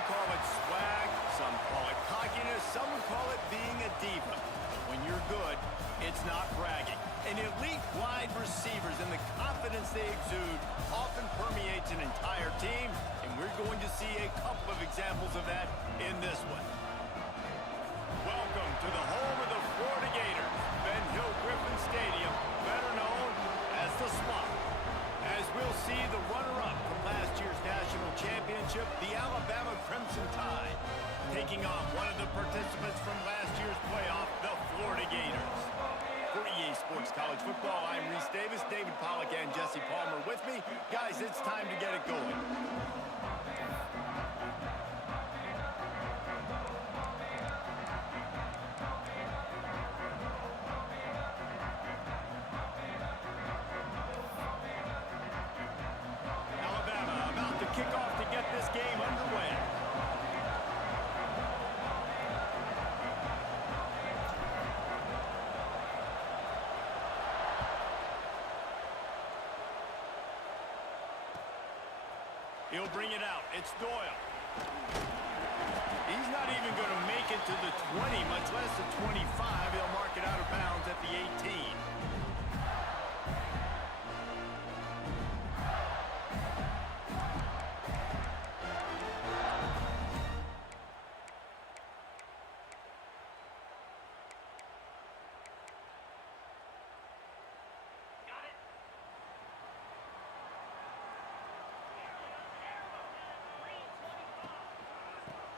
would call it swag, some call it cockiness, some would call it being a diva. When you're good, it's not bragging. And elite wide receivers and the confidence they exude often permeates an entire team, and we're going to see a couple of examples of that in this one. Welcome to the home of the Florida Gators, Ben Hill Griffin Stadium, better known as the Swamp. As we'll see the runner-up from last year's national championship, the Alabama Crimson Tide, taking on one of the participants from last year's playoff, the Florida Gators. For EA Sports College Football, I'm Reese Davis, David Pollack, and Jesse Palmer with me. Guys, it's time to get it going. Alabama about to kick off to get this game underway. He'll bring it out. It's Doyle. He's not even going to make it to the 20, much less the 25. He'll mark it out of bounds at the 18.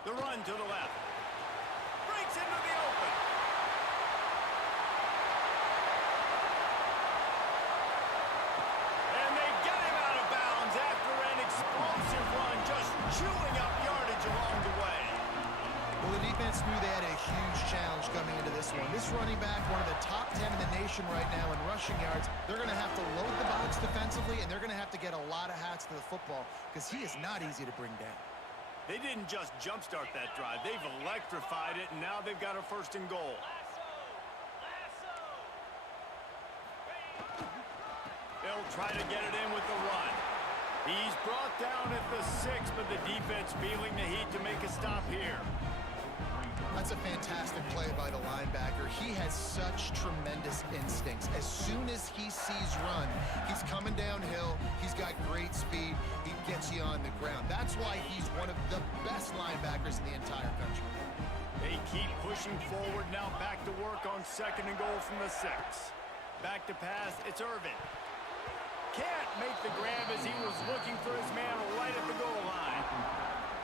The run to the left. Breaks into the open. And they get him out of bounds after an explosive run, just chewing up yardage along the way. Well, the defense knew they had a huge challenge coming into this one. This running back, one of the top 10 in the nation right now in rushing yards. They're going to have to load the box defensively, and they're going to have to get a lot of hats to the football because he is not easy to bring down. They didn't just jumpstart that drive. They've electrified it, and now they've got a 1st and goal. They'll try to get it in with the run. He's brought down at the 6, but the defense feeling the heat to make a stop here. That's a fantastic play by the linebacker. He has such tremendous instincts. As soon as he sees run, he's coming downhill. He's got great speed. He gets you on the ground. That's why he's one of the best linebackers in the entire country. They keep pushing forward. Now back to work on 2nd and goal from the 6. Back to pass. It's Irvin. Can't make the grab as he was looking for his man right at the goal line.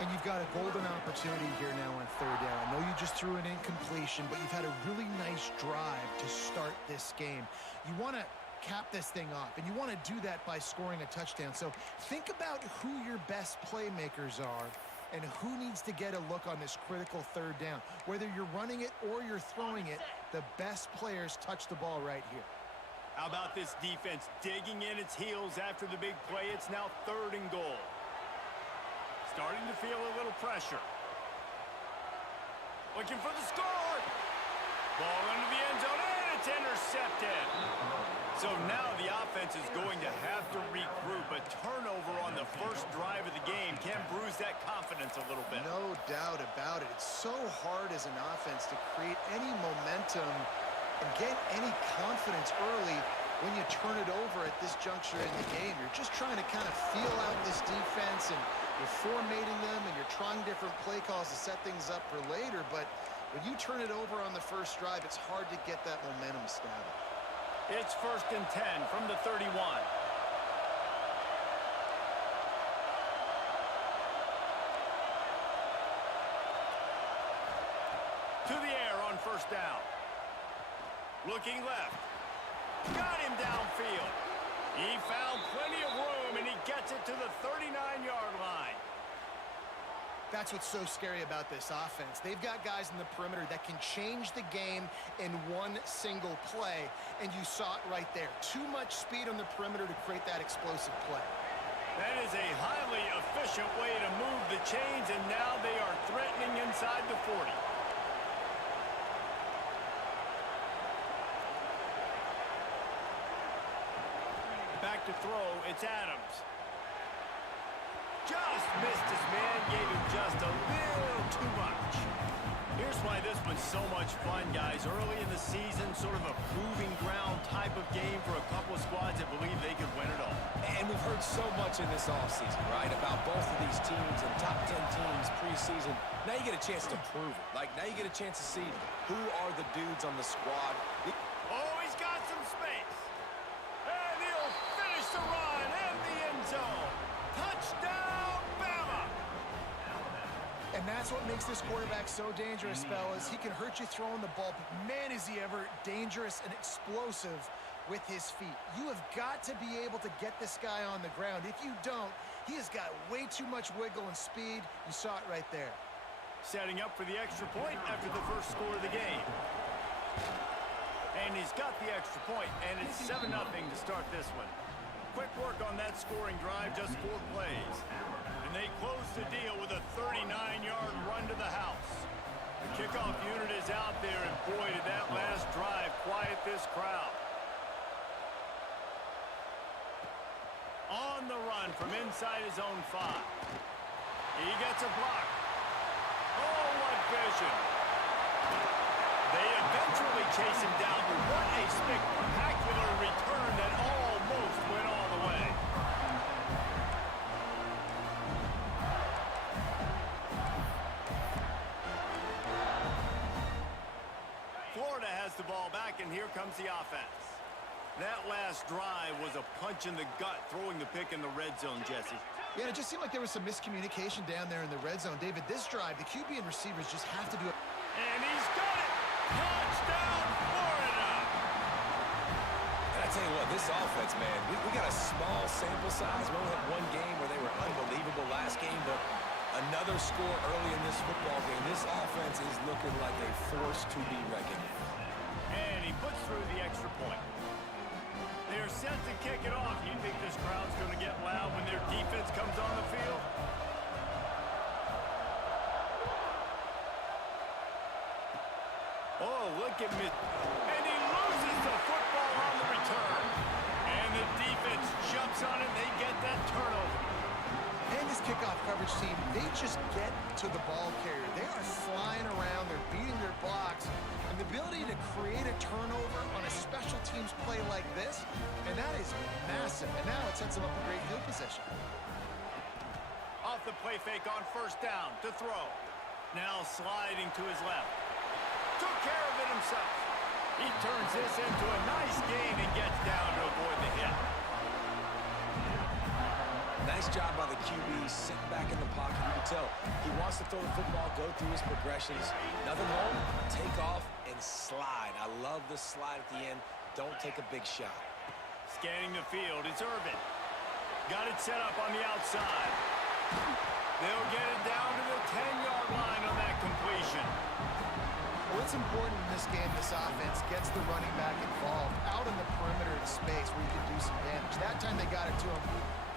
And you've got a golden opportunity here now on 3rd down. I know you just threw an incompletion, but you've had a really nice drive to start this game. You want to cap this thing off, and you want to do that by scoring a touchdown. So think about who your best playmakers are and who needs to get a look on this critical 3rd down. Whether you're running it or you're throwing it, the best players touch the ball right here. How about this defense digging in its heels after the big play? It's now 3rd and goal. Starting to feel a little pressure. Looking for the score. Ball into the end zone, and it's intercepted. So now the offense is going to have to regroup. A turnover on the first drive of the game can bruise that confidence a little bit. No doubt about it. It's so hard as an offense to create any momentum and get any confidence early when you turn it over at this juncture in the game. You're just trying to kind of feel out this defense, and you're formatting them, and you're trying different play calls to set things up for later. But when you turn it over on the first drive, it's hard to get that momentum established. It's 1st and 10 from the 31. To the air on 1st down. Looking left. Got him downfield. He found plenty of room, and he gets it to the 39-yard line. That's what's so scary about this offense. They've got guys in the perimeter that can change the game in one single play, and you saw it right there. Too much speed on the perimeter to create that explosive play. That is a highly efficient way to move the chains, and now they are threatening inside the 40. Back to throw, it's Adams. Just missed his man, gave him just a so much fun, guys. Early in the season, sort of a proving ground type of game for a couple of squads that believe they could win it all. And we've heard so much in this offseason, right, about both of these teams and top 10 teams preseason. Now you get a chance to prove it. Like, now you get a chance to see who are the dudes on the squad. Oh, he's got some space. And he'll finish the run in the end zone. Touchdown, Bama! And that's what makes this quarterback so dangerous, fellas. He can hurt you throwing the ball, but man, is he ever dangerous and explosive with his feet. You have got to be able to get this guy on the ground. If you don't, he has got way too much wiggle and speed. You saw it right there. Setting up for the extra point after the first score of the game. And he's got the extra point, and it's 7-0 to start this one. Quick work on that scoring drive, just 4 plays. And they close the deal with a 39-yard run to the house. The kickoff unit is out there, and boy, did that last drive quiet this crowd. On the run from inside his own 5. He gets a block. Oh, what vision. They eventually chase him down, but what a spectacular return that almost went all the way. Florida has the ball back, and here comes the offense. That last drive was a punch in the gut, throwing the pick in the red zone, Jesse. Yeah, it just seemed like there was some miscommunication down there in the red zone. David, this drive, the QB and receivers just have to do it. And he's got it! Touchdown, Florida! And I tell you what, this offense, man, we got a small sample size. We only had one game where they were unbelievable last game, but another score early in this football game. This offense is looking like a force to be reckoned with. And he puts through the extra point. They're set to kick it off. You think this crowd's going to get loud when their defense comes on the field? Oh, look at me. And he loses the football on the return. And the defense jumps on it. They get that turnover. And this kickoff coverage team, they just get to the ball carrier. They are flying around. They're beating their blocks. And the ability to create a turnover on a special teams play like this, and that is massive. And now it sets them up in great field position. Off the play fake on first down to throw. Now sliding to his left. Took care of it himself. He turns this into a nice gain and gets down to avoid the hit. Nice job by the QB, sitting back in the pocket. You can tell he wants to throw the football, go through his progressions. Nothing home, take off, and slide. I love the slide at the end. Don't take a big shot. Scanning the field, it's Irvin. Got it set up on the outside. They'll get it down to the 10-yard line on that completion. What's important in this game, this offense gets the running back involved out in the perimeter of space where you can do some damage. That time they got it to him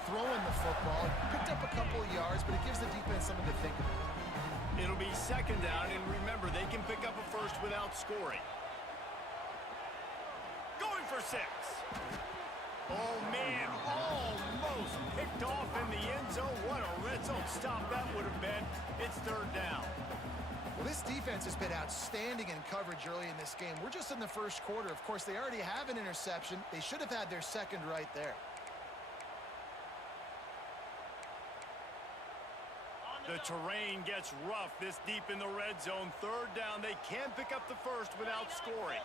throwing the football. Picked up a couple of yards, but it gives the defense something to think about. It'll be second down, and remember, they can pick up a first without scoring. Going for 6. Oh, man, almost picked off in the end zone. What a red zone stop that would have been. It's third down. Well, this defense has been outstanding in coverage early in this game. We're just in the first quarter. Of course, they already have an interception. They should have had their second right there. The terrain gets rough this deep in the red zone. Third down, they can pick up the first without scoring.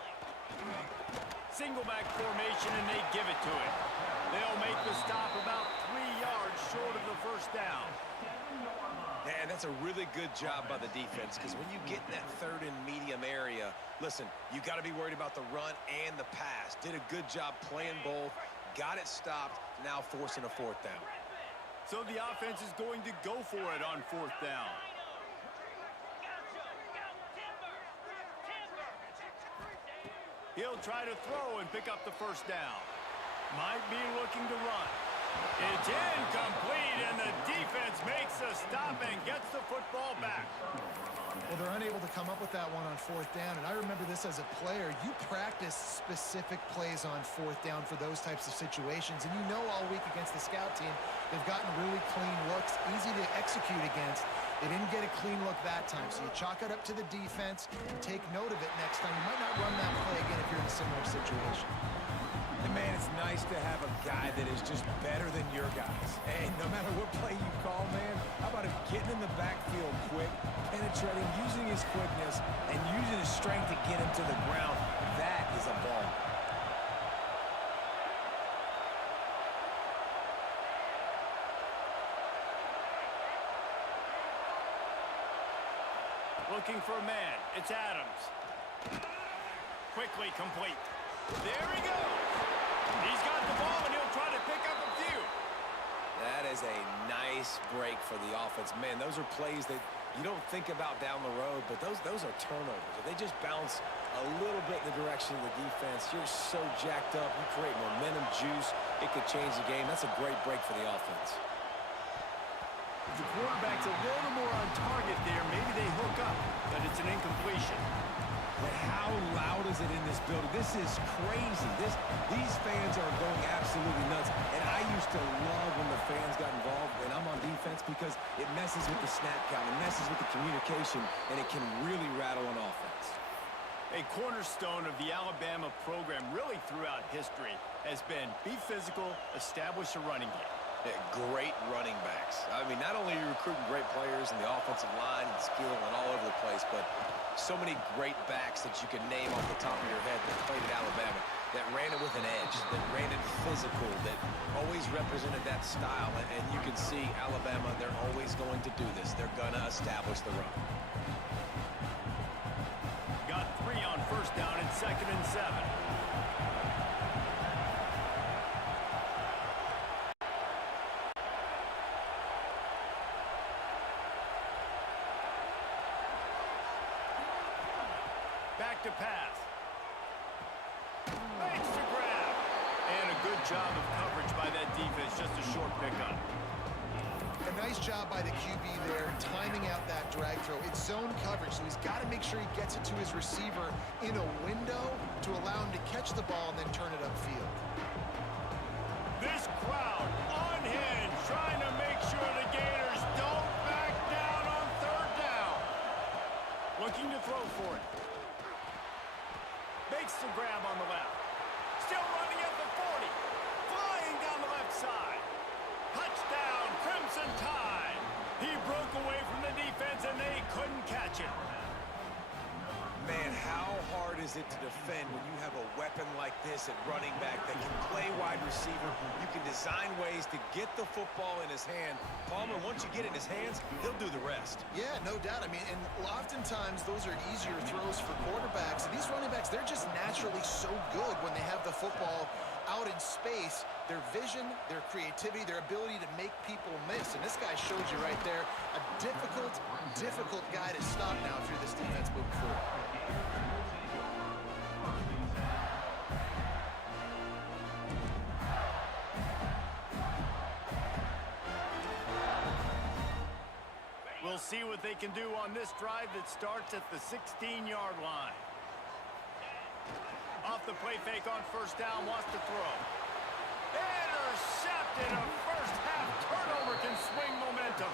Single back formation, and they give it to him. They'll make the stop about 3 yards short of the first down. Man, that's a really good job by the defense, because when you get in that third and medium area, listen, you got to be worried about the run and the pass. Did a good job playing both, got it stopped, now forcing a fourth down. So the offense is going to go for it on fourth down. He'll try to throw and pick up the first down. Might be looking to run. It's incomplete, and the defense makes the stop and gets the football back. Well, they're unable to come up with that one on fourth down, and I remember this as a player. You practice specific plays on fourth down for those types of situations, and you know all week against the scout team, they've gotten really clean looks, easy to execute against. They didn't get a clean look that time, so you chalk it up to the defense and take note of it next time. You might not run that play again if you're in a similar situation. And, man, it's nice to have a guy that is just better than your guys. And no matter what play you call, man, how about him getting in the backfield quick, penetrating, using his quickness, and using his strength to get him to the ground. That is a ball. Looking for a man. It's Adams. Quickly complete. There he goes. He's got the ball, and he'll try to pick up a few. That is a nice break for the offense. Man, those are plays that you don't think about down the road, but those are turnovers. If they just bounce a little bit in the direction of the defense, you're so jacked up. You create momentum, juice. It could change the game. That's a great break for the offense. The quarterback's a little more on target there. Maybe they hook up, but it's an incompletion. But how loud is it in this building? This is crazy. These fans are going absolutely nuts. And I used to love when the fans got involved when I'm on defense because it messes with the snap count, it messes with the communication, and it can really rattle an offense. A cornerstone of the Alabama program really throughout history has been be physical, establish a running game. Great running backs. I mean, not only are you recruiting great players in the offensive line and skill and all over the place, but so many great backs that you can name off the top of your head that played at Alabama, that ran it with an edge, that ran it physical, that always represented that style. And you can see Alabama, they're always going to do this. They're going to establish the run. Got 3 on first down and 2nd and 7. Back to pass. Makes the grab. And a good job of coverage by that defense. Just a short pickup. A nice job by the QB there, timing out that drag throw. It's zone coverage, so he's got to make sure he gets it to his receiver in a window to allow him to catch the ball and then turn it upfield. This crowd unhinged, trying to make sure the Gators don't back down on 3rd down. Looking to throw for it. Makes the grab on the left. Still running at the 40. Flying down the left side. Touchdown, Crimson Tide. He broke away from the defense, and they couldn't catch it. Man, how hard is it to defend when you have a weapon like this at running back that can play wide receiver? You can design ways to get the football in his hand. Palmer, once you get it in his hands, he'll do the rest. Yeah, no doubt. I mean, and oftentimes those are easier throws for quarterbacks. And these running backs, they're just naturally so good when they have the football out in space. Their vision, their creativity, their ability to make people miss. And this guy shows you right there a difficult guy to stop now if you're this defense moving forward. We'll see what they can do on this drive that starts at the 16-yard line. Off the play fake on first down, wants to throw. Intercepted. A first-half turnover can swing momentum.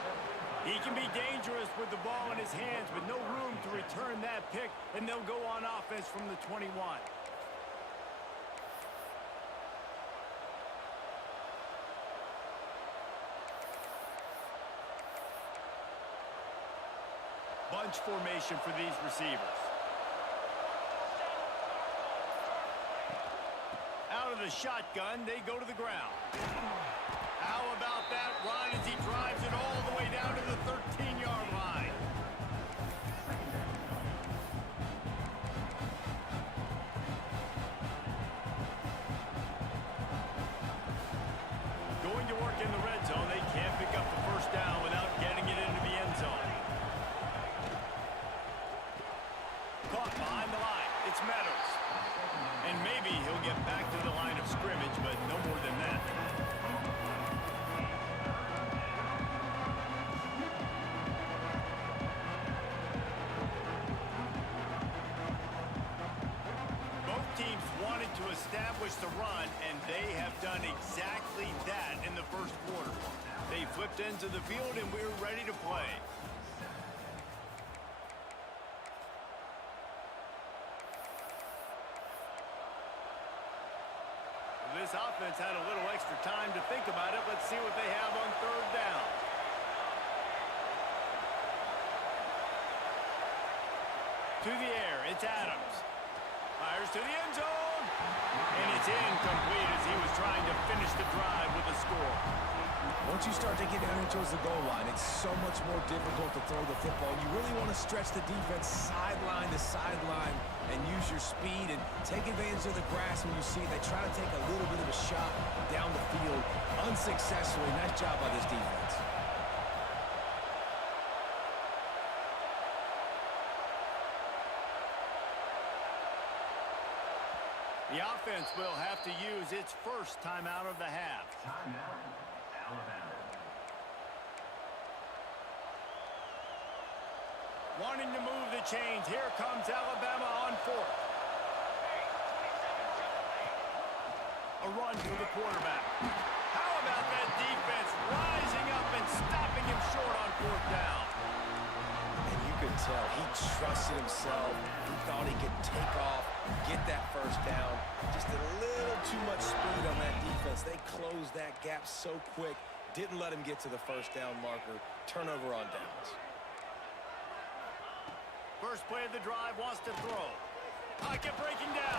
He can be dangerous with the ball in his hands, but no room to return that pick, and they'll go on offense from the 21. Bunch formation for these receivers. Out of the shotgun, they go to the ground. How about that run as he drives it all the way down to the 13-yard line? Going to work in the red zone. They can't pick up the first down without getting it into the end zone. Caught behind the line. It's Meadows. And maybe he'll get back to the line of scrimmage, but no more than that. Both teams wanted to establish the run, and they have done exactly that in the first quarter. They flipped into the field, and we're ready to play. offense had a little extra time to think about it. Let's see what they have on third down. To the air, it's Adams. Fires to the end zone. And it's incomplete as he was trying to finish the drive with a score. Once you start to get down towards the goal line, it's so much more difficult to throw the football. You really want to stretch the defense sideline to sideline and use your speed and take advantage of the grass when you see they try to take a little bit of a shot down the field unsuccessfully. Nice job by this defense. The offense will have to use its first timeout of the half. Timeout, Alabama. Wanting to move the chains. Here comes Alabama on fourth. A run for the quarterback. How about that defense rising up and stopping him short on fourth down? And you could tell he trusted himself. He thought he could take off, get that first down. Just a little too much speed on that defense. They closed that gap so quick. Didn't let him get to the first down marker. Turnover on downs. First play of the drive, wants to throw. Pocket breaking down.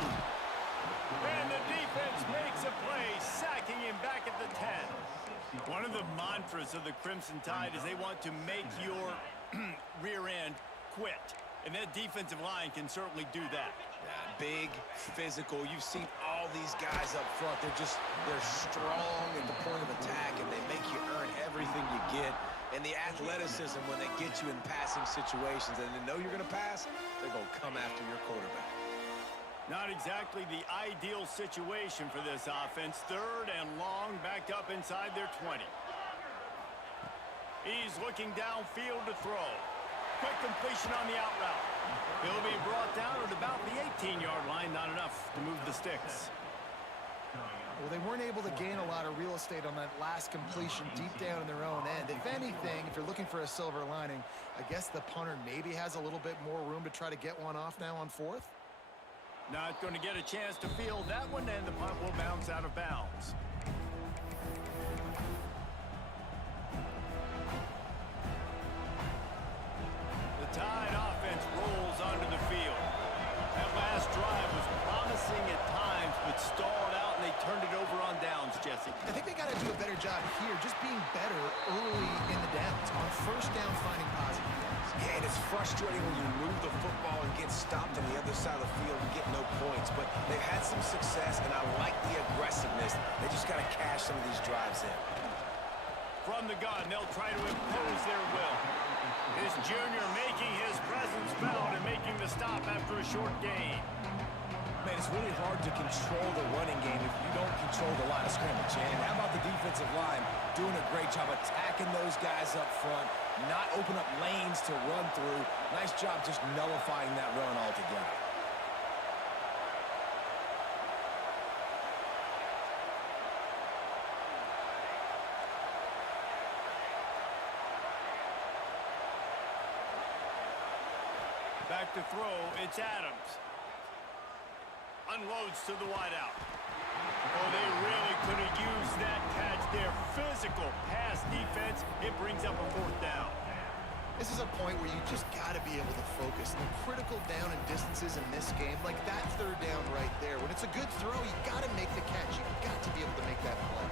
And the defense makes a play, sacking him back at the 10. One of the mantras of the Crimson Tide is they want to make your rear end quit. And that defensive line can certainly do that. Big, physical. You've seen all these guys up front. They're strong at the point of attack, and they make you earn everything you get. And the athleticism when they get you in passing situations and they know you're going to pass, they're going to come after your quarterback. Not exactly the ideal situation for this offense. Third and long, back up inside their 20. He's looking downfield to throw. Quick completion on the out route. He'll be brought down at about the 18-yard line. Not enough to move the sticks. Well, they weren't able to gain a lot of real estate on that last completion deep down in their own end. If anything, if you're looking for a silver lining, I guess the punter maybe has a little bit more room to try to get one off now on fourth. Not going to get a chance to field that one, and the punt will bounce out of bounds. The Tide offense rolls onto the field. That last drive was promising at times, but stalled out, and they turned it over on downs, Jesse. I think they got to do a better job here, just being better early in the downs. On first down, finding positive yards. Yeah, and it's frustrating when you move the football and get stopped on the other side of the field and get no points. But they've had some success, and I like the aggressiveness. They just got to cash some of these drives in. From the gun, they'll try to impose their will. This junior making his presence felt and making the stop after a short gain. Man, it's really hard to control the running game if you don't control the line of scrimmage. And how about the defensive line doing a great job attacking those guys up front, not open up lanes to run through. Nice job just nullifying that run altogether. Back to throw, it's Adams. Unloads to the wideout. Oh, they really could have used that catch there. Physical pass defense. It brings up a fourth down. This is a point where you just got to be able to focus. The critical down and distances in this game, like that third down right there. When it's a good throw, you got to make the catch. You got to be able to make that play.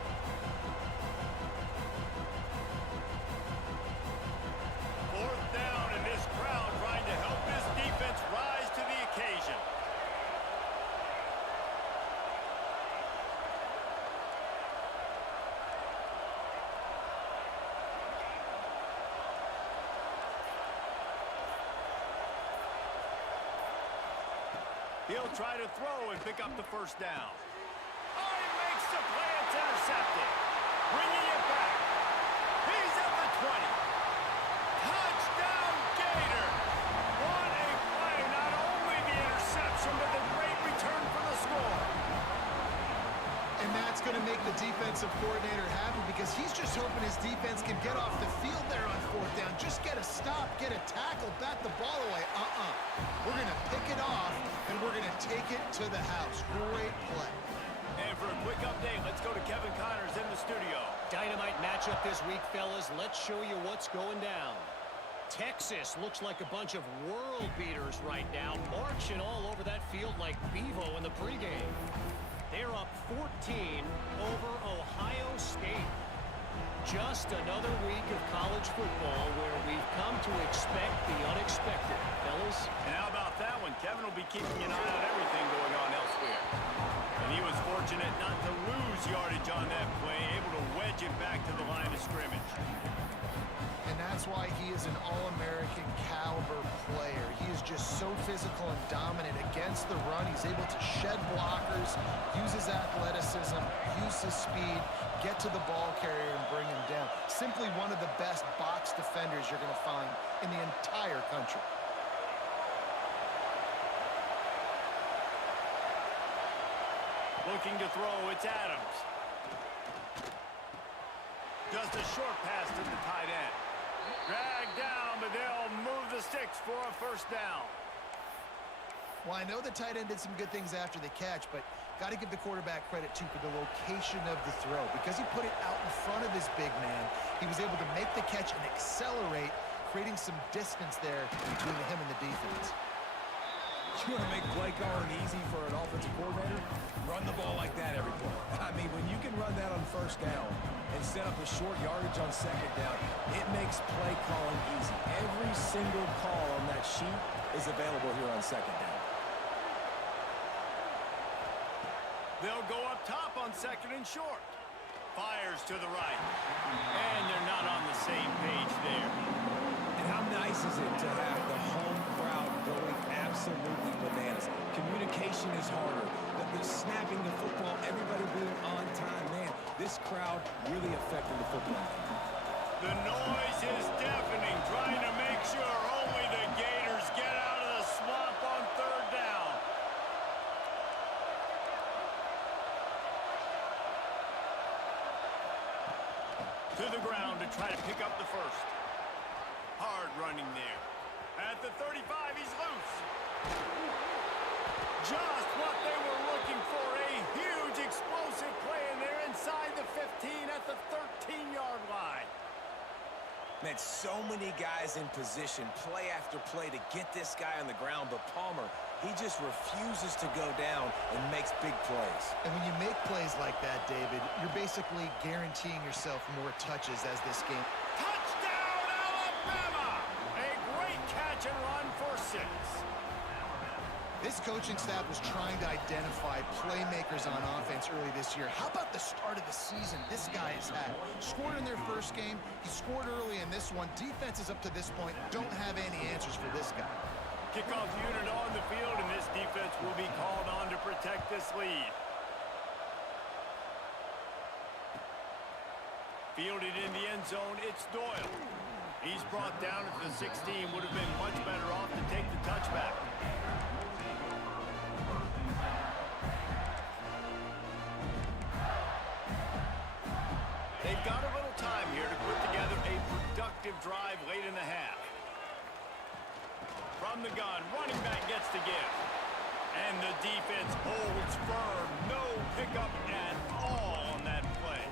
Fourth down, and this crowd trying to help this defense rise to the occasion. He'll try to throw and pick up the first down. Oh, he makes the play. It's intercepted. Bringing it back. He's at the 20. Touchdown, Gator. What a play. Not only the interception, but the great return for the score. And that's going to make the defensive coordinator happy because he's just hoping his defense can get off the field there on fourth down. Just get a stop, get a tackle, bat the ball away. We're going to pick it off, and we're going to take it to the house. Great play. And for a quick update, let's go to Kevin Connors in the studio. Dynamite matchup this week, fellas. Let's show you what's going down. Texas looks like a bunch of world beaters right now, marching all over that field like Bevo in the pregame. They're up 14 over Ohio State. Just another week of college football where we've come to expect the unexpected, fellas. And how about that one? Kevin will be keeping an eye on everything going on elsewhere. And he was fortunate not to lose yardage on that play, able to wedge it back to the line of scrimmage. And that's why he is an All-American caliber player. He is just so physical and dominant against the run. He's able to shed blockers, use his athleticism, use his speed, get to the ball carrier and bring him down. Simply one of the best box defenders you're going to find in the entire country. Looking to throw, it's Adams. Just a short pass to the tight end. Dragged down, but they'll move the sticks for a first down. Well, I know the tight end did some good things after the catch, but got to give the quarterback credit, too, for the location of the throw. Because he put it out in front of his big man, he was able to make the catch and accelerate, creating some distance there between him and the defense. You want to make play calling easy for an offensive coordinator? Run the ball like that every play. I mean, when you can run that on first down and set up a short yardage on second down, it makes play calling easy. Every single call on that sheet is available here on second down. They'll go up top on second and short. Fires to the right. And they're not on the same page there. And how nice is it to have the home crowd going absolutely bananas? Communication is harder. The snapping the football, everybody being on time. Man, this crowd really affecting the football. The noise is deafening, trying to make sure only the Gators get out of the swamp on third down. To the ground to try to pick up the first. Hard running there. At the 35, he's loose. Just what they were looking for. A huge explosive play in there inside the 15 at the 13-yard line. Man, so many guys in position, play after play to get this guy on the ground, but Palmer, he just refuses to go down and makes big plays. And when you make plays like that, David, you're basically guaranteeing yourself more touches as this game. Touchdown, Alabama! A great catch and run for 6. This coaching staff was trying to identify playmakers on offense early this year. How about the start of the season this guy has had? Scored in their first game. He scored early in this one. Defenses up to this point don't have any answers for this guy. Kickoff unit on the field, and this defense will be called on to protect this lead. Fielded in the end zone, it's Doyle. He's brought down at the 16, would have been much better off to take the touchback. They've got a little time here to put together a productive drive late in the half. From the gun, running back gets the give. And the defense holds firm. No pickup at all on that play.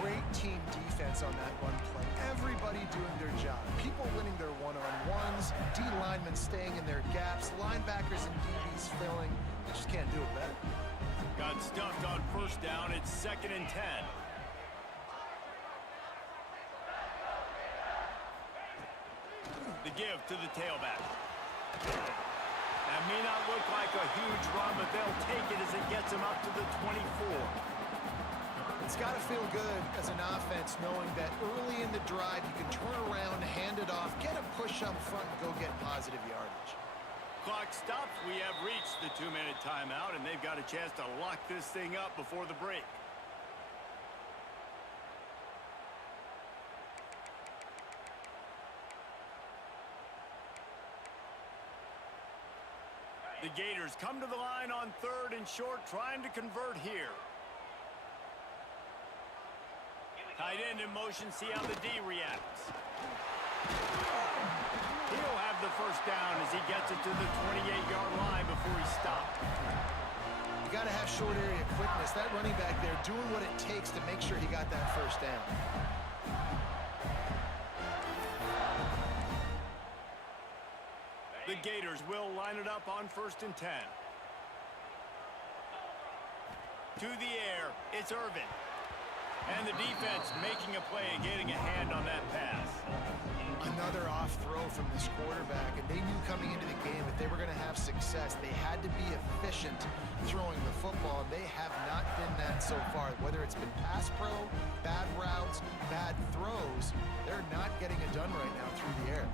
Great team defense on that run play. Everybody doing their job. People winning their one-on-ones, D linemen staying in their gaps, linebackers and DBs filling. They just can't do it better. Got stuffed on first down. It's 2nd and 10. The give to the tailback. That may not look like a huge run, but they'll take it as it gets them up to the 24. It's got to feel good as an offense knowing that early in the drive you can turn around, hand it off, get a push up front, and go get positive yardage. Clock stops. We have reached the 2-minute timeout, and they've got a chance to lock this thing up before the break. The Gators come to the line on 3rd and short, trying to convert here. Tight end in motion, see how the D reacts. He'll have the first down as he gets it to the 28-yard line before he stopped. You got to have short area quickness. That running back there doing what it takes to make sure he got that first down. The Gators will line it up on 1st and 10. To the air, it's Irvin. And the defense making a play, getting a hand on that pass. Another off throw from this quarterback, and they knew coming into the game that they were going to have success. They had to be efficient throwing the football, and they have not been that so far. Whether it's been pass pro, bad routes, bad throws, they're not getting it done right now through the air.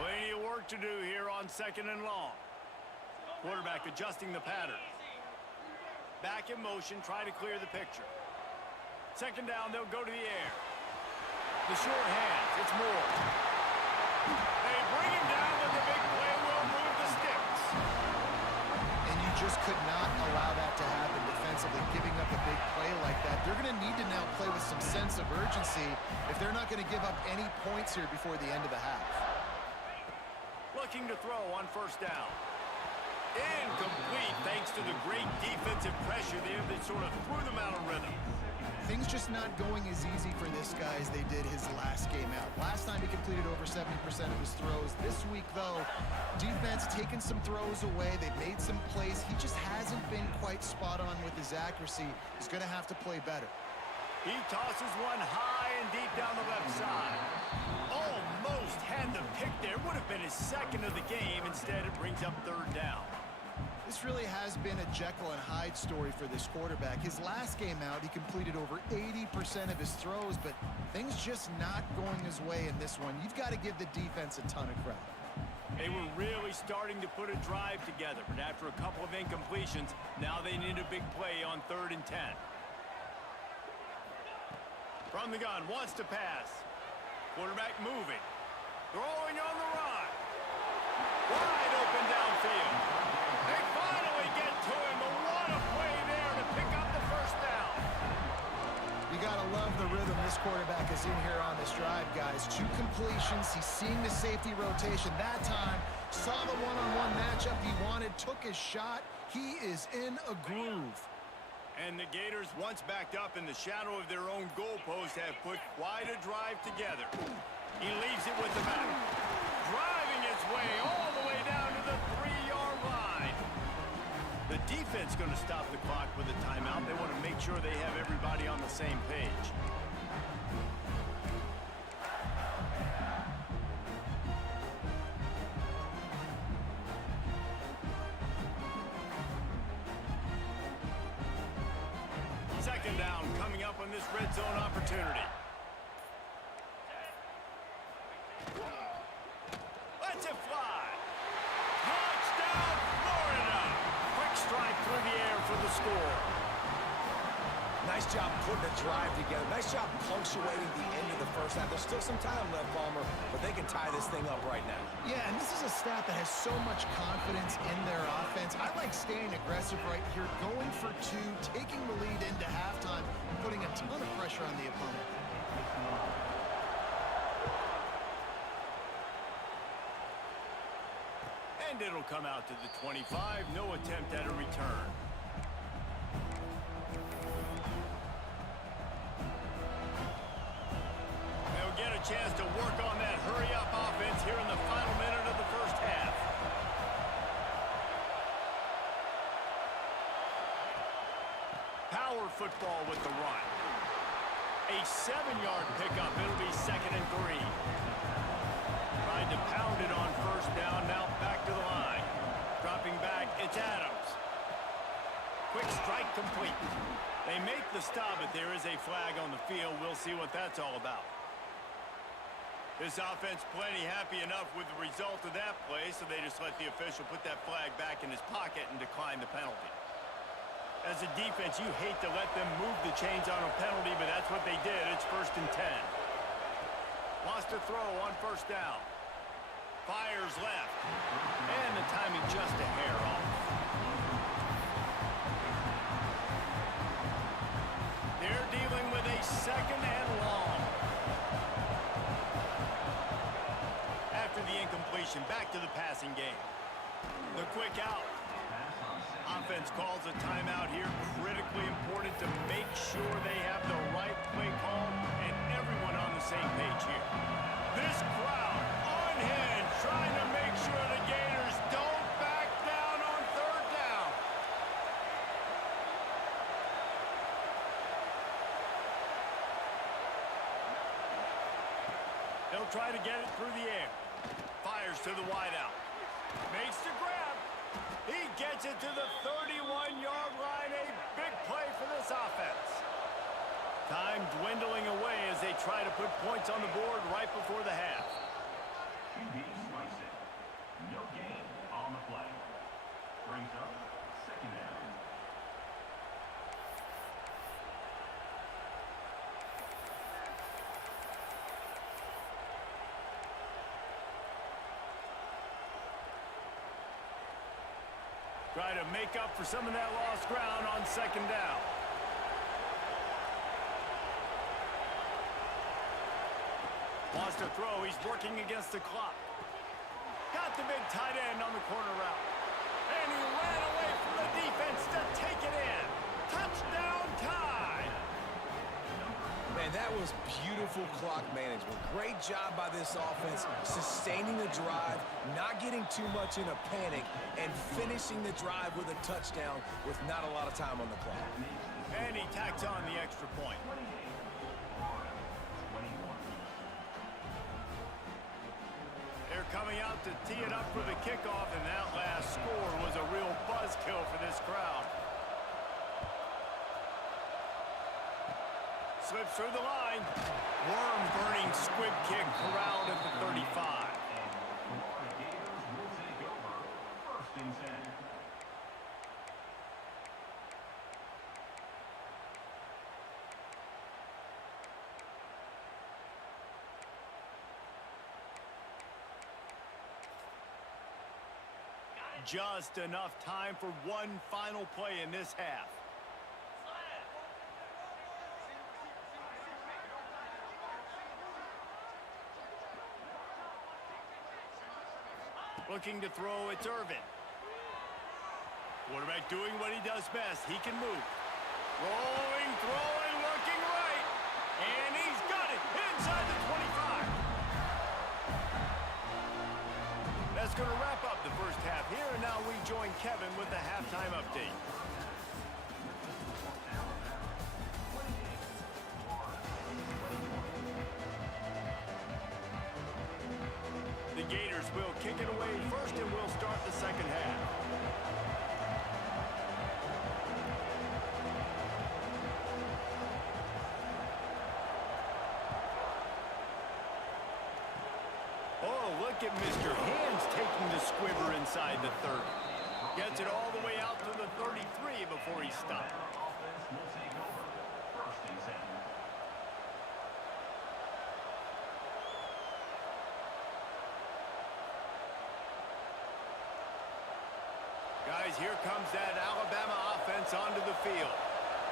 Plenty of work to do here on 2nd and long. Quarterback adjusting the pattern. Back in motion, try to clear the picture. 2nd down, they'll go to the air. The short hands, it's Moore. They bring him down with the big play, will move the sticks. And you just could not allow that to happen defensively, giving up a big play like that. They're going to need to now play with some sense of urgency if they're not going to give up any points here before the end of the half. Looking to throw on 1st down. Incomplete thanks to the great defensive pressure there that sort of threw them out of rhythm. Things just not going as easy for this guy as they did his last game out. Last time he completed over 70% of his throws. This week, though, defense taking some throws away. They've made some plays. He just hasn't been quite spot on with his accuracy. He's going to have to play better. He tosses one high and deep down the left side. Almost had the pick there. Would have been his 2nd of the game. Instead, it brings up 3rd down. This really has been a Jekyll and Hyde story for this quarterback. His last game out, he completed over 80% of his throws, but things just not going his way in this one. You've got to give the defense a ton of credit. They were really starting to put a drive together, but after a couple of incompletions, now they need a big play on 3rd and 10. From the gun, wants to pass. Quarterback moving. Throwing on the run. Wide open downfield. They finally get to him, but what a play there to pick up the 1st down. You got to love the rhythm this quarterback is in here on this drive, guys. 2 completions. He's seeing the safety rotation that time. Saw the one-on-one matchup he wanted, took his shot. He is in a groove. And the Gators, once backed up in the shadow of their own goalpost, have put quite a drive together. He leaves it with the back. Driving his way all the way down to the 3-yard line. The defense going to stop the clock with a timeout. They want to make sure they have everybody on the same page. Second down coming up on this red zone opportunity. Let's it fly. Touchdown, Florida. Quick strike through the air for the score. Nice job putting a drive together. Nice job punctuating the end of the 1st half. There's still some time left, Palmer, but they can tie this thing up right now. Yeah, and this is a staff that has so much confidence in their offense. I like staying aggressive right here, going for 2, taking the lead into halftime, putting a ton of pressure on the opponent. And it'll come out to the 25. No attempt at a return. They'll get a chance to work on that hurry-up offense here in the final minute of the 1st half. Power football with the run. A 7-yard pickup. It'll be 2nd and 3. Trying to pound it on 1st down. Now back to the line. Dropping back, it's Adams. Quick strike complete. They make the stop, but there is a flag on the field. We'll see what that's all about. This offense plenty happy enough with the result of that play, so they just let the official put that flag back in his pocket and decline the penalty. As a defense, you hate to let them move the chains on a penalty, but that's what they did. It's 1st and 10. Wants to throw on 1st down. Fires left. And the timing just a hair off. They're dealing with a 2nd and long. After the incompletion, back to the passing game. The quick out. Offense calls a timeout here. Critically important to make sure they have the right play call and everyone on the same page here. This crowd unhinged, trying to make sure the Gators don't back down on third down. They'll try to get it through the air. Fires to the wideout. Makes the grab. He gets it to the 31-yard line. A big play for this offense. Time dwindling away as they try to put points on the board right before the half. QB slice it. No gain on the play. Brings up second down. Try to make up for some of that lost ground on second down. Wants to throw. He's working against the clock. Got the big tight end on the corner route. And he ran away from the defense to take it in. Touchdown Tide! Man, that was beautiful clock management. Great job by this offense, sustaining the drive, not getting too much in a panic, and finishing the drive with a touchdown with not a lot of time on the clock. And he tacks on the extra point. They're coming out to tee it up for the kickoff, and that last score was a real buzzkill for this crowd. Slips through the line. Worm-burning squib kick corralled at the 35. The Gators will take over first and 10. Just enough time for one final play in this half. Looking to throw, it's Irvin. Quarterback doing what he does best. He can move. Rolling, throwing, looking right. And he's got it inside the 25. That's going to wrap up the first half here, and now we join Kevin with the halftime update. The Gators will kick it away first, and we'll start the second half. Oh, look at Mr. Hands taking the squibber inside the 30. Gets it all the way out to the 33 before he stopped. Offense will take over first and 10. Guys, here comes that Alabama offense onto the field.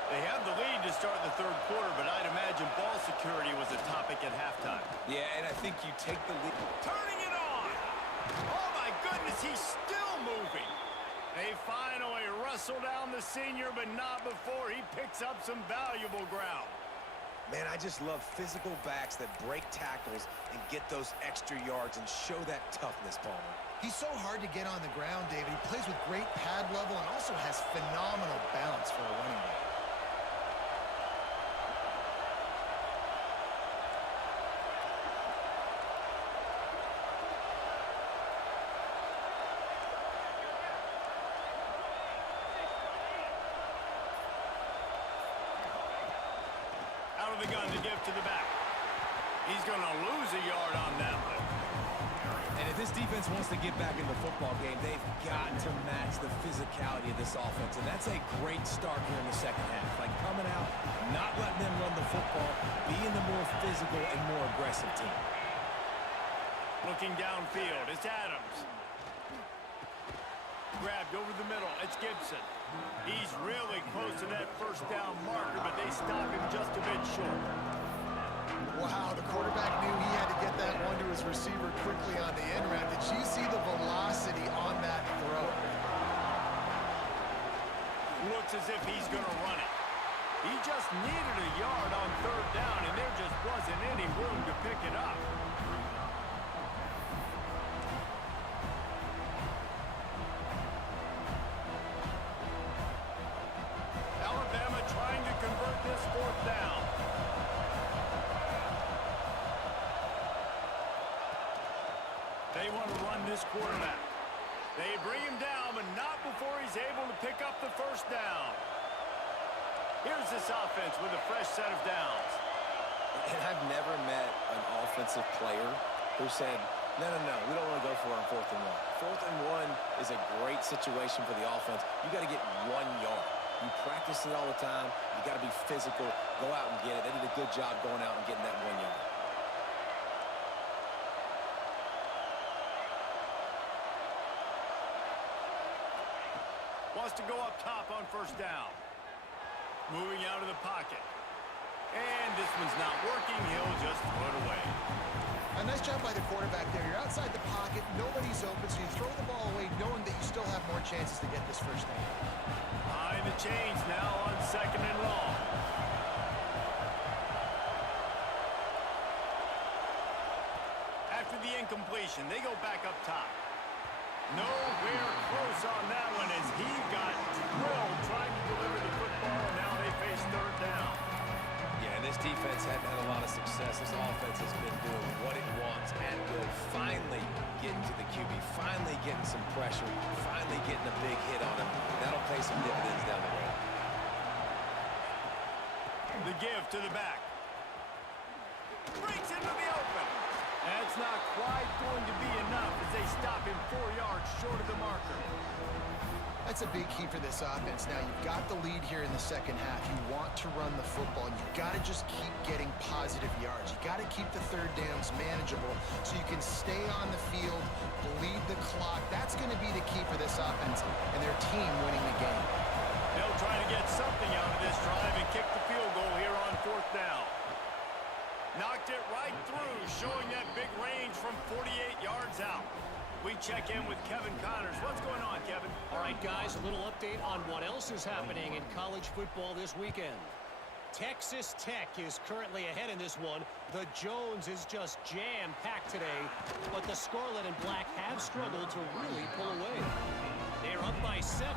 They have the lead to start the third quarter, but I'd imagine ball security was a topic at halftime. Yeah, and I think you take the lead. Turning it on! Oh, my goodness, he's still moving. They finally wrestle down the senior, but not before he picks up some valuable ground. Man, I just love physical backs that break tackles and get those extra yards and show that toughness, Palmer. He's so hard to get on the ground, David. He plays with great pad level and also has phenomenal balance for a running back. Out of the gun to give to the back. He's going to lose a yard on that one. And if this defense wants to get back in the football game, they've got to match the physicality of this offense. And that's a great start here in the second half. Like coming out, not letting them run the football, being the more physical and more aggressive team. Looking downfield, it's Adams. Grabbed over the middle, it's Gibson. He's really close to that first down marker, but they stop him just a bit short. Wow, the quarterback knew he had to get that one to his his receiver quickly on the end route. Did you see the velocity on that throw? Looks as if he's going to run it. He just needed a yard on third down, and there just wasn't any room to pick it up. Alabama trying to convert this fourth down. They want to run this quarterback. They bring him down, but not before he's able to pick up the first down. Here's this offense with a fresh set of downs. And I've never met an offensive player who said, no, we don't want to go for it on 4th and 1. 4th and 1 is a great situation for the offense. You got to get 1 yard. You practice it all the time. You got to be physical. Go out and get it. They did a good job going out and getting that 1 yard. Wants to go up top on first down. Moving out of the pocket. And this one's not working. He'll just throw it away. A nice job by the quarterback there. You're outside the pocket. Nobody's open, so you throw the ball away knowing that you still have more chances to get this first down. Behind the chains now on 2nd and long. After the incompletion, they go back up top. Nowhere close on that one as he got drilled trying to deliver the football, and now they face third down. Yeah, and this defense hadn't had a lot of success. This offense has been doing what it wants at will. Finally getting to the QB, finally getting some pressure, finally getting a big hit on him. That'll pay some dividends down the road. The give to the back. Breaks into the open. That's not quite going to be enough as they stop him 4 yards short of the marker. That's a big key for this offense. Now, you've got the lead here in the second half. You want to run the football. You've got to just keep getting positive yards. You've got to keep the third downs manageable so you can stay on the field, bleed the clock. That's going to be the key for this offense and their team winning the game. They'll try to get something out of this drive and kick the field goal here on 4th down. Knocked it right through, showing that big range from 48 yards out. We check in with Kevin Connors. What's going on, Kevin? All right, guys, a little update on what else is happening in college football this weekend. Texas Tech is currently ahead in this one. The Jones is just jam-packed today, but the Scarlet and Black have struggled to really pull away. They're up by 7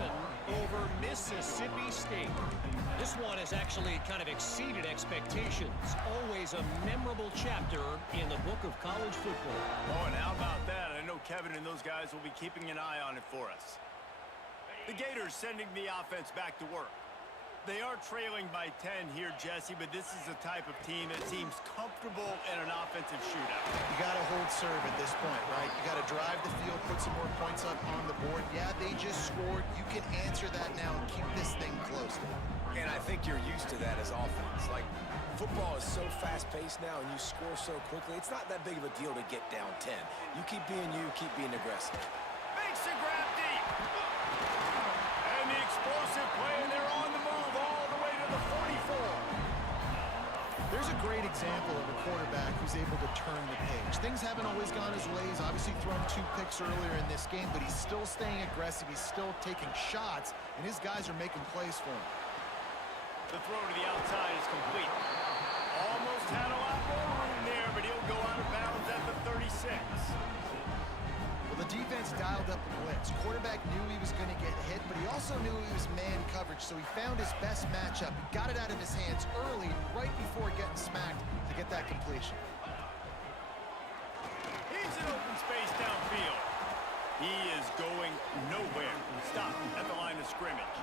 over Mississippi State. This one has actually kind of exceeded expectations. Always a memorable chapter in the book of college football. Oh, and how about that? I know Kevin and those guys will be keeping an eye on it for us. The Gators sending the offense back to work. They are trailing by 10 here, Jesse, but this is the type of team that seems comfortable in an offensive shootout. You got to hold serve at this point, right? You got to drive the field, put some more points up on the board. Yeah, they just scored. You can answer that now and keep this thing close. And I think you're used to that as offense. Like, football is so fast-paced now and you score so quickly, it's not that big of a deal to get down 10. You keep being aggressive. Makes a grab deep. And the explosive play, and they're on the move all the way to the 44. There's a great example of a quarterback who's able to turn the page. Things haven't always gone his way. He's obviously thrown 2 picks earlier in this game, but he's still staying aggressive. He's still taking shots, and his guys are making plays for him. The throw to the outside is complete. Almost had a lot more room there, but he'll go out of bounds at the 36. Well, the defense dialed up the blitz. Quarterback knew he was going to get hit, but he also knew he was man coverage, so he found his best matchup. He got it out of his hands early, right before getting smacked to get that completion. He's in open space downfield. He is going nowhere. Stop at the line of scrimmage.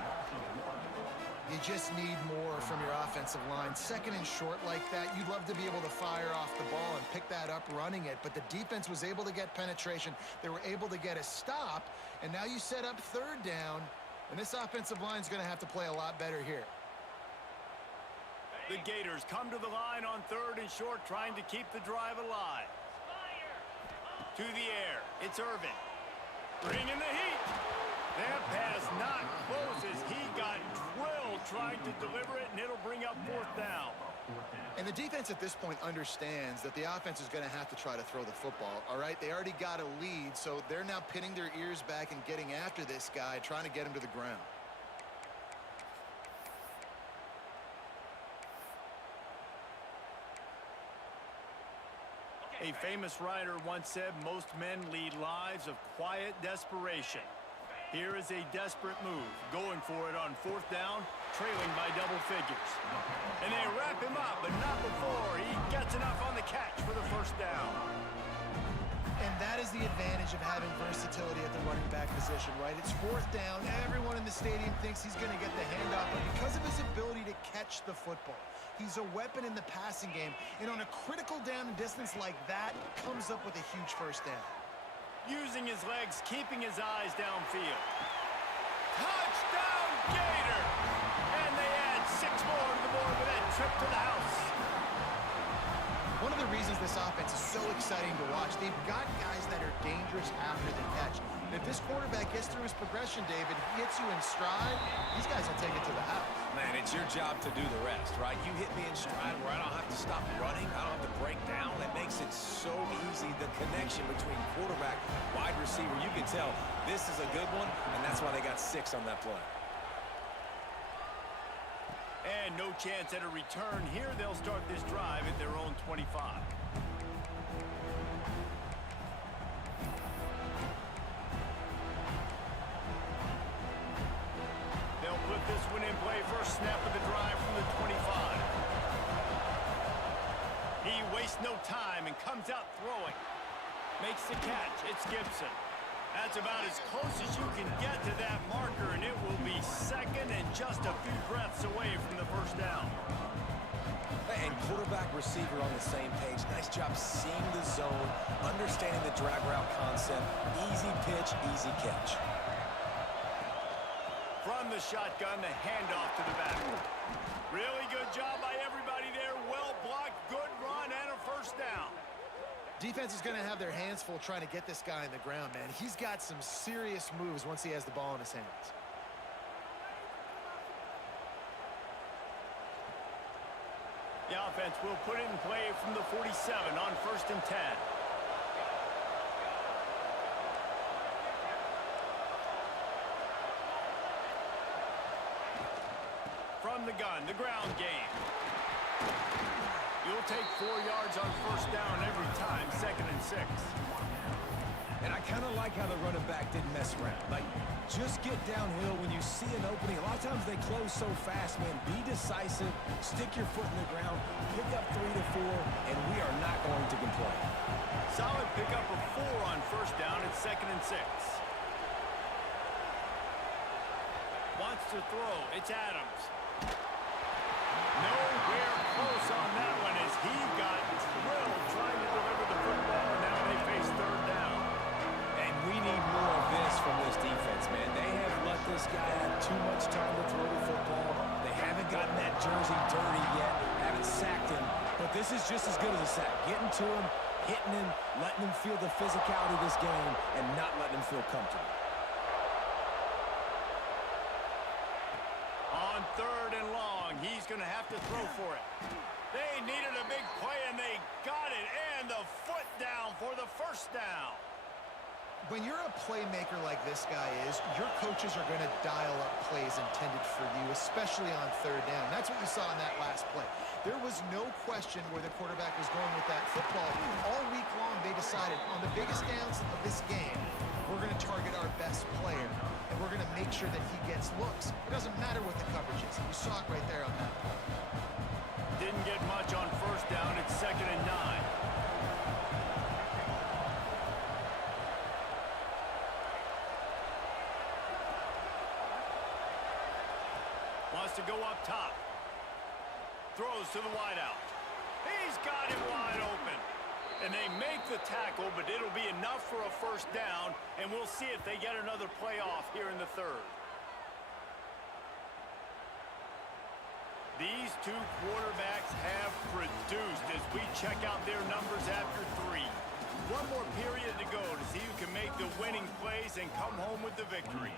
You just need more from your offensive line. Second and short like that, you'd love to be able to fire off the ball and pick that up running it, but the defense was able to get penetration. They were able to get a stop, and now you set up third down, and this offensive line is going to have to play a lot better here. The Gators come to the line on 3rd and short, trying to keep the drive alive. To the air, it's Irvin. Bringing the heat. That pass not close as he got drilled trying to deliver it, and it'll bring up 4th down. And the defense at this point understands that the offense is going to have to try to throw the football, all right? They already got a lead, so they're now pinning their ears back and getting after this guy, trying to get him to the ground. A famous writer once said most men lead lives of quiet desperation. Here is a desperate move, going for it on 4th down, trailing by double figures. And they wrap him up, but not before he gets enough on the catch for the 1st down. And that is the advantage of having versatility at the running back position, right? It's 4th down. Everyone in the stadium thinks he's going to get the handoff, but because of his ability to catch the football, he's a weapon in the passing game. And on a critical down and distance like that, comes up with a huge 1st down. Using his legs, keeping his eyes downfield. Touchdown, Gator! And they add 6 more to the board with that trip to the house. One of the reasons this offense is so exciting to watch, they've got guys that are dangerous after the catch. And if this quarterback gets through his progression, David, hits you in stride, these guys will take it to the house. Man, it's your job to do the rest, right? You hit me in stride where I don't have to stop running. I don't have to break down. It makes it so easy. The connection between quarterback, wide receiver, you can tell this is a good one, and that's why they got 6 on that play. And no chance at a return here. They'll start this drive at their own 25. They'll put this one in play. First snap of the drive from the 25. He wastes no time and comes out throwing. Makes the catch. It's Gibson. That's about as close as you can get to that marker, and it will be 2nd and just a few breaths away from the 1st down. And quarterback receiver on the same page. Nice job seeing the zone, understanding the drag route concept. Easy pitch, easy catch. From the shotgun, the handoff to the back. Really good job by everybody there. Well blocked, good run, and a 1st down. Defense is going to have their hands full trying to get this guy in the ground, man. He's got some serious moves once he has the ball in his hands. The offense will put it in play from the 47 on 1st and 10. From the gun, the ground game. You'll take 4 yards on 1st down every time, 2nd and 6. And I kind of like how the running back didn't mess around. Like, just get downhill when you see an opening. A lot of times they close so fast, man. Be decisive, stick your foot in the ground, pick up 3 to 4, and we are not going to complain. Solid pickup of 4 on 1st down at 2nd and 6. Wants to throw. It's Adams. Nowhere close on that one as he got drilled trying to deliver the football, and now they face 3rd down. And we need more of this from this defense, man. They have let this guy have too much time to throw the football. They haven't gotten that jersey dirty yet, haven't sacked him, but this is just as good as a sack. Getting to him, hitting him, letting him feel the physicality of this game, and not letting him feel comfortable. On 3rd and long, he's going to have to throw for it. They needed a big play, and they got it, and the foot down for the 1st down. When you're a playmaker like this guy is, your coaches are going to dial up plays intended for you, especially on 3rd down. That's what you saw in that last play. There was no question where the quarterback was going with that football. All week long, they decided on the biggest downs of this game, we're going to target our best player, and we're going to make sure that he gets looks. It doesn't matter what the coverage is. You saw it right there on that play. Didn't get much on 1st down. It's 2nd and 9. Wants to go up top. Throws to the wideout. He's got him wide open. And they make the tackle, but it'll be enough for a 1st down, and we'll see if they get another playoff here in the 3rd. These 2 quarterbacks have produced as we check out their numbers after 3. One more period to go to see who can make the winning plays and come home with the victory.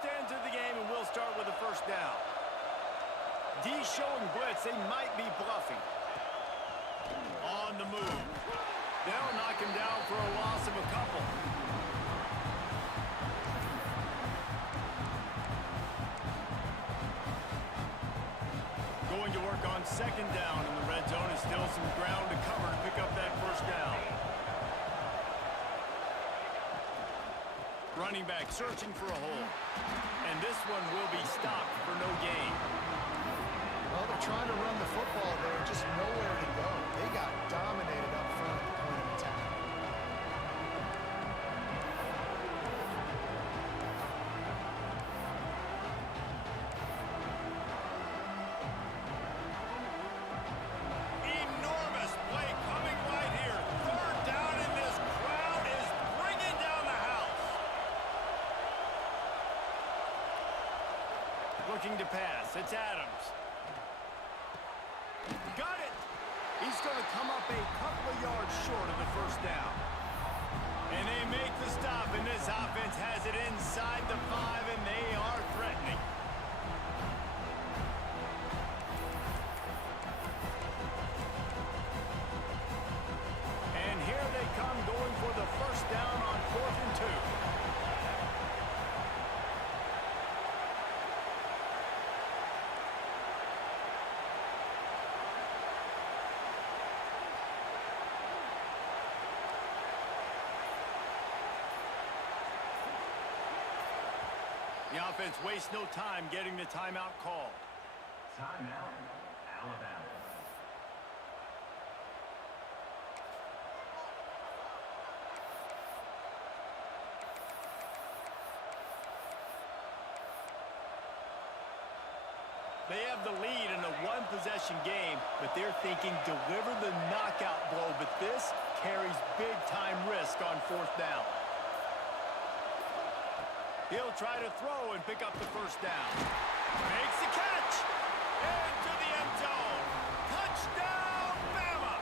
stands of the game, and we'll start with the first down. D showing blitz. They might be bluffing. On the move. They'll knock him down for a loss of a couple. Going to work on second down in the red zone. Is still some ground to cover to pick up that first down. Running back searching for a hole. And this one will be stopped for no gain. Well, they're trying to run the football there, just nowhere to go. They got dominated up front at the point of attack. Enormous play coming right here. Third down, and this crowd is bringing down the house. Looking to pass. It's Adams. Got it. He's going to come up a couple of yards short of the first down. And they make the stop, and this offense has it inside the 5, and they are threatening. And here they come going for the first down on 4th and 2. The offense wastes no time getting the timeout call. Timeout, Alabama. They have the lead in a one-possession game, but they're thinking deliver the knockout blow, but this carries big-time risk on 4th down. He'll try to throw and pick up the first down. Makes the catch! Into the end zone! Touchdown, Bama!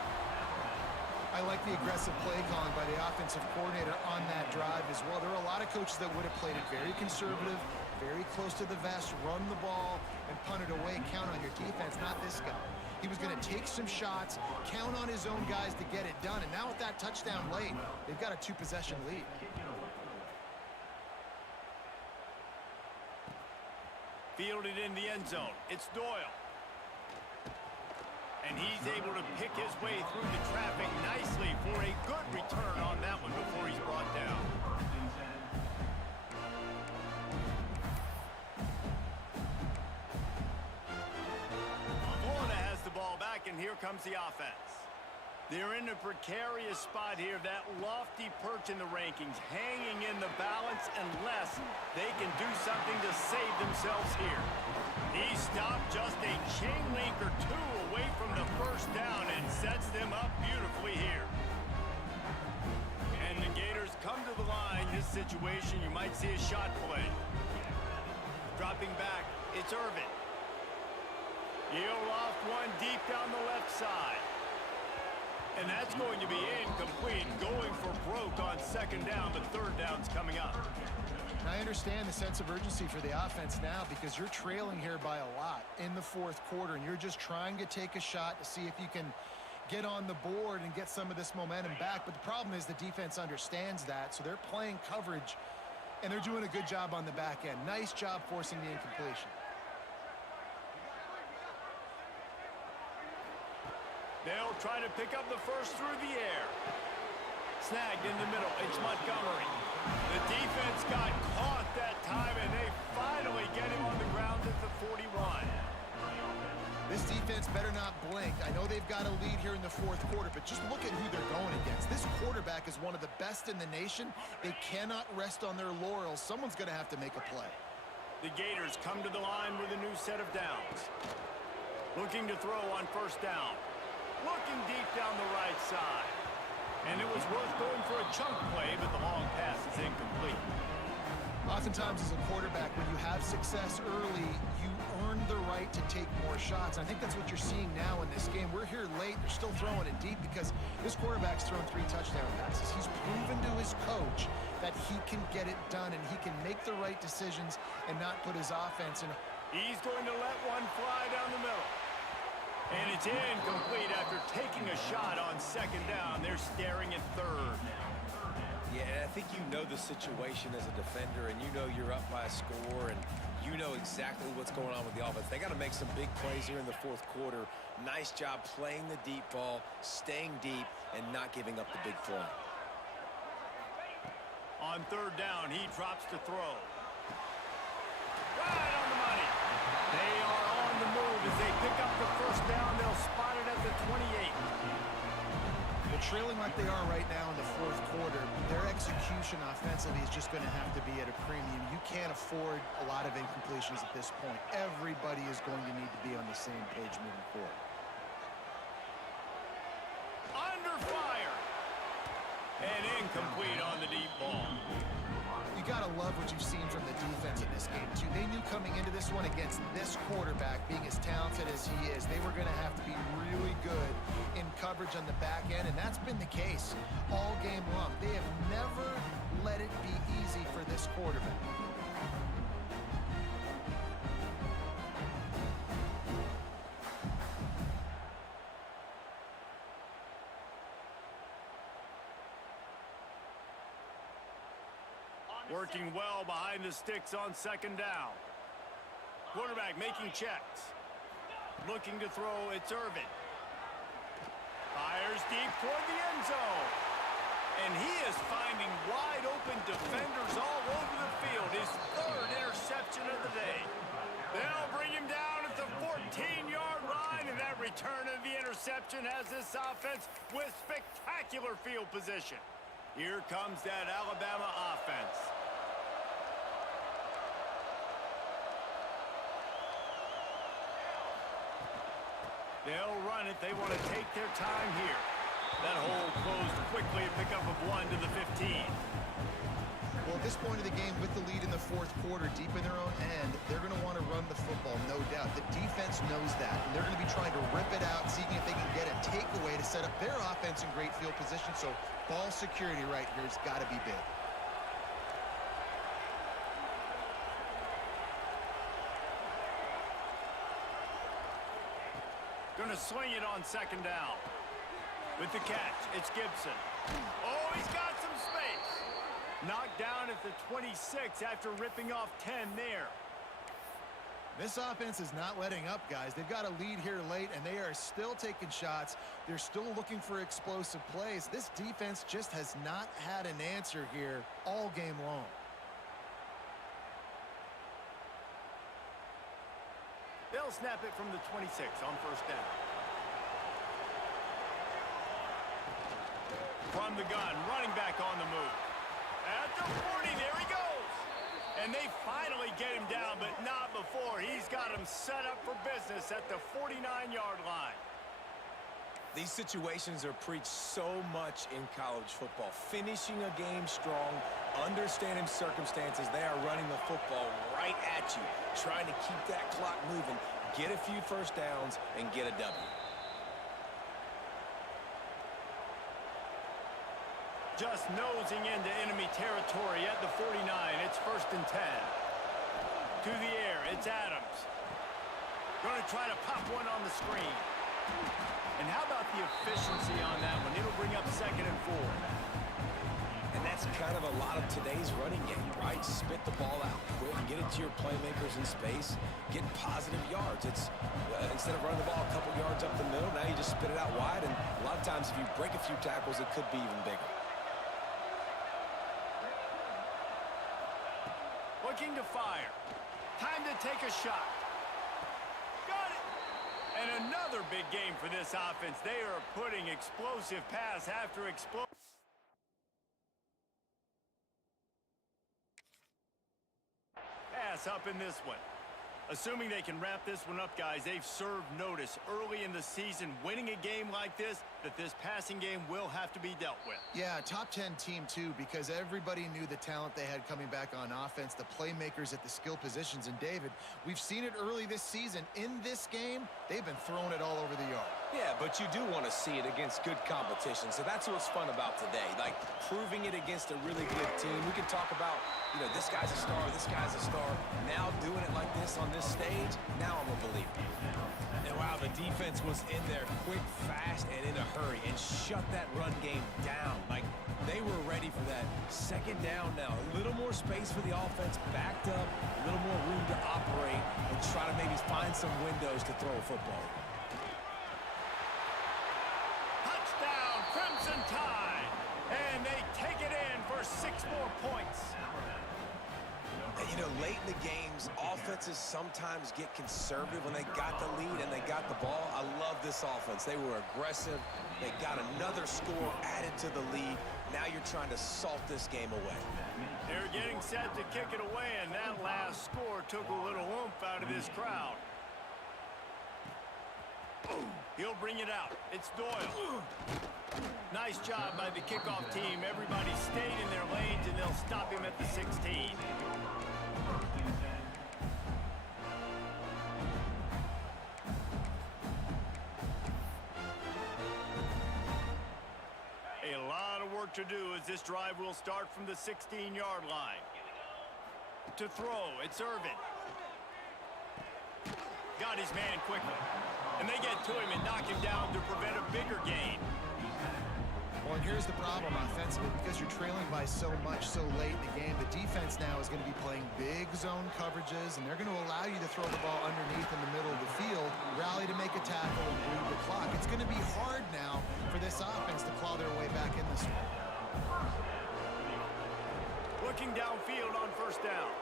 I like the aggressive play calling by the offensive coordinator on that drive as well. There are a lot of coaches that would have played it very conservative, very close to the vest, run the ball, and punt it away. Count on your defense, not this guy. He was going to take some shots, count on his own guys to get it done, and now with that touchdown late, they've got a 2-possession lead. Fielded in the end zone. It's Doyle. And he's able to pick his way through the traffic nicely for a good return on that one before he's brought down. Florida has the ball back, and here comes the offense. They're in a precarious spot here, that lofty perch in the rankings, hanging in the balance unless they can do something to save themselves here. He stopped just a chain link or two away from the first down and sets them up beautifully here. And the Gators come to the line. This situation, you might see a shot play. Dropping back, it's Irvin. He'll loft one deep down the left side. And that's going to be incomplete, going for broke on second down, but third down's coming up. And I understand the sense of urgency for the offense now because you're trailing here by a lot in the 4th quarter, and you're just trying to take a shot to see if you can get on the board and get some of this momentum back. But the problem is the defense understands that, so they're playing coverage, and they're doing a good job on the back end. Nice job forcing the incompletion. They'll try to pick up the first through the air. Snagged in the middle. It's Montgomery. The defense got caught that time, and they finally get him on the ground at the 41. This defense better not blink. I know they've got a lead here in the 4th quarter, but just look at who they're going against. This quarterback is one of the best in the nation. They cannot rest on their laurels. Someone's going to have to make a play. The Gators come to the line with a new set of downs. Looking to throw on first down. Looking deep down the right side. And it was worth going for a chunk play, but the long pass is incomplete. Oftentimes as a quarterback, when you have success early, you earn the right to take more shots. I think that's what you're seeing now in this game. We're here late. They're still throwing it deep because this quarterback's thrown 3 touchdown passes. He's proven to his coach that he can get it done and he can make the right decisions and not put his offense in. He's going to let one fly down the middle. And it's incomplete after taking a shot on second down. They're staring at third. Yeah, and I think you know the situation as a defender, and you know you're up by a score, and you know exactly what's going on with the offense. They got to make some big plays here in the fourth quarter. Nice job playing the deep ball, staying deep, and not giving up the big play. On third down, he drops to throw. Right on the money. They are on the move as they pick up the first down. They'll spot it at the 28. Well, trailing like they are right now in the fourth quarter, their execution offensively is just going to have to be at a premium. You can't afford a lot of incompletions at this point. Everybody is going to need to be on the same page moving forward. Under fire. And incomplete on the deep ball. You got to love what you've seen from the defense in this game, too. They knew coming into this one against this quarterback, being as talented as he is, they were going to have to be really good in coverage on the back end, and that's been the case all game long. They have never let it be easy for this quarterback. Working well behind the sticks on second down. Quarterback making checks. Looking to throw, it's Irvin. Fires deep toward the end zone. And he is finding wide open defenders all over the field. His third interception of the day. They'll bring him down at the 14-yard line, and that return of the interception has this offense with spectacular field position. Here comes that Alabama offense. They'll run it. They want to take their time here. That hole closed quickly, a pickup of 1 to the 15. Well, at this point of the game, with the lead in the fourth quarter, deep in their own end, they're going to want to run the football, no doubt. The defense knows that, and they're going to be trying to rip it out, seeing if they can get a takeaway to set up their offense in great field position. So ball security right here has got to be big. Going to swing it on second down. With the catch, it's Gibson. Oh, he's got some space. Knocked down at the 26 after ripping off 10 there. This offense is not letting up, guys. They've got a lead here late, and they are still taking shots. They're still looking for explosive plays. This defense just has not had an answer here all game long. They'll snap it from the 26 on first down. From the gun, running back on the move. At the 40, there he goes. And they finally get him down, but not before. He's got him set up for business at the 49-yard line. These situations are preached so much in college football. Finishing a game strong, understanding circumstances. They are running the football right at you, trying to keep that clock moving, get a few first downs, and get a W. Just nosing into enemy territory at the 49. It's first and 10. To the air, it's Adams. Going to try to pop one on the screen. And how about the efficiency on that one? It'll bring up second and 4. And that's kind of a lot of today's running game, right? Spit the ball out quick, get it to your playmakers in space, get positive yards. It's instead of running the ball a couple yards up the middle, now you just spit it out wide, and a lot of times if you break a few tackles, it could be even bigger. Looking to fire. Time to take a shot. Got it! And another big game for this offense. They are putting explosive pass after explosive. Pass up in this one. Assuming they can wrap this one up, guys, they've served notice early in the season. Winning a game like this, that this passing game will have to be dealt with. Yeah, top 10 team too, because everybody knew the talent they had coming back on offense, the playmakers at the skill positions. And David, we've seen it early this season. In this game, they've been throwing it all over the yard. Yeah, but you do want to see it against good competition. So that's what's fun about today, like proving it against a really good team. We can talk about, you know, this guy's a star, this guy's a star. Now doing it like this on this stage, now I'm a believer. And wow, the defense was in there quick, fast, and in a hurry and shut that run game down. Like they were ready for that second down now. A little more space for the offense, backed up, a little more room to operate and try to maybe find some windows to throw a football. Touchdown, Crimson Tide. And they take it in for 6 more points. And, you know, late in the games, offenses sometimes get conservative when they got the lead and they got the ball. I love this offense. They were aggressive. They got another score added to the lead. Now you're trying to salt this game away. They're getting set to kick it away, and that last score took a little oomph out of this crowd. He'll bring it out. It's Doyle. Nice job by the kickoff team. Everybody stayed in their lanes, and they'll stop him at the 16. A lot of work to do as this drive will start from the 16-yard line. To throw, it's Irvin. Got his man quickly. And they get to him and knock him down to prevent a bigger gain. Well, and here's the problem offensively, because you're trailing by so much so late in the game, the defense now is going to be playing big zone coverages, and they're going to allow you to throw the ball underneath in the middle of the field, rally to make a tackle, and bleed the clock. It's going to be hard now for this offense to claw their way back in this one. Looking downfield on first down.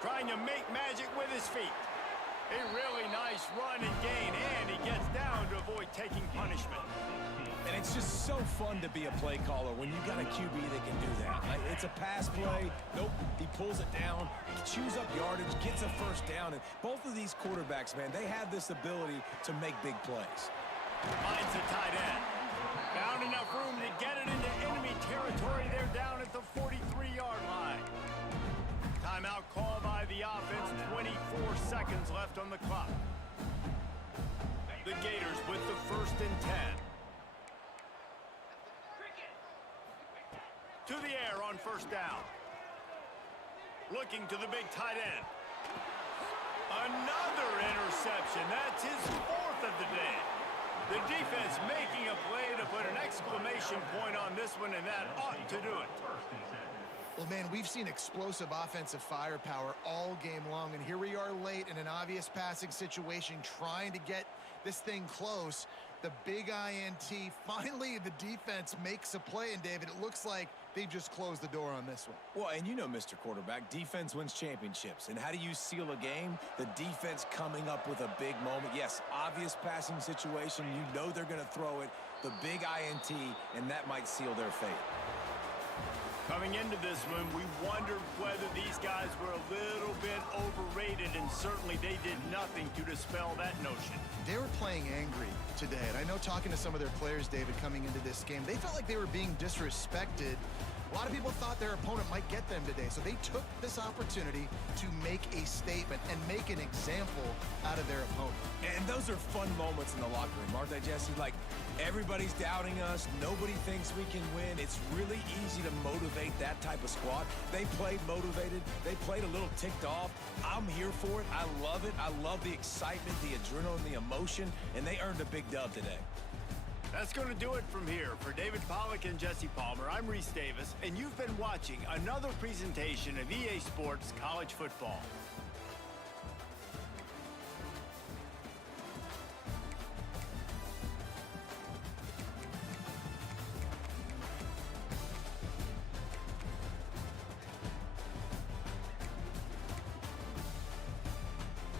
Trying to make magic with his feet. A really nice run and gain, and he gets down to avoid taking punishment. And it's just so fun to be a play caller when you've got a QB that can do that. Like, it's a pass play. Nope, he pulls it down, chews up yardage, gets a first down. And both of these quarterbacks, man, they have this ability to make big plays. Finds the tight end. Found enough room to get it into enemy territory. They're down at the 43-yard line. Timeout call by the offense. 24 seconds left on the clock. The Gators with the 1st and 10. To the air on first down. Looking to the big tight end. Another interception. That's his 4th of the day. The defense making a play to put an exclamation point on this one, and that ought to do it. Well, man, we've seen explosive offensive firepower all game long, and here we are late in an obvious passing situation trying to get this thing close. The big INT. Finally, the defense makes a play, and David, it looks like they just closed the door on this one. Well, and you know, Mr. Quarterback, defense wins championships. And how do you seal a game? The defense coming up with a big moment. Yes, obvious passing situation. You know they're going to throw it. The big INT, and that might seal their fate. Coming into this one, we wondered whether these guys were a little bit overrated, and certainly they did nothing to dispel that notion. They were playing angry today, and I know talking to some of their players, David, coming into this game, they felt like they were being disrespected. A lot of people thought their opponent might get them today, so they took this opportunity to make a statement and make an example out of their opponent. And those are fun moments in the locker room, aren't they, Jesse? Like, everybody's doubting us. Nobody thinks we can win. It's really easy to motivate that type of squad. They played motivated. They played a little ticked off. I'm here for it. I love it. I love the excitement, the adrenaline, the emotion, and they earned a big dub today. That's going to do it from here. For David Pollack and Jesse Palmer, I'm Reese Davis, and you've been watching another presentation of EA Sports College Football.